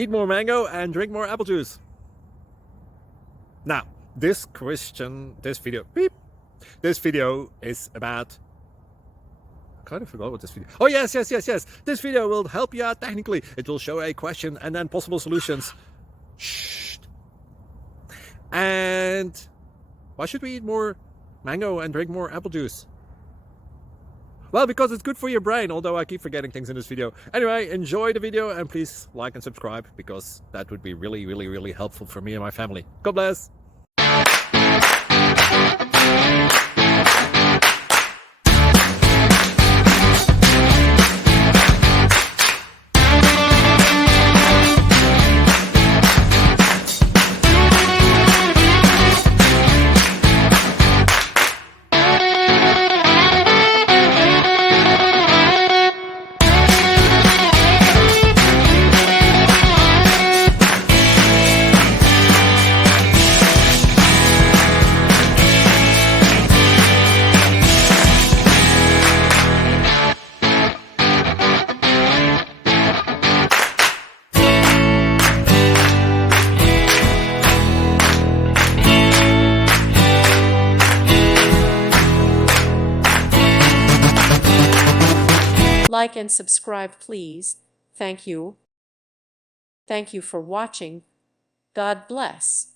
Eat more mango and drink more apple juice. Now, this video is about... I kind of forgot what this video... Oh, yes. This video will help you out technically. It will show a question and then possible solutions. Shh. And why should we eat more mango and drink more apple juice? Well, because it's good for your brain, although I keep forgetting things in this video. Anyway, enjoy the video and please like and subscribe, because that would be really helpful for me and my family. God bless! Like and subscribe, please. Thank you. Thank you for watching. God bless.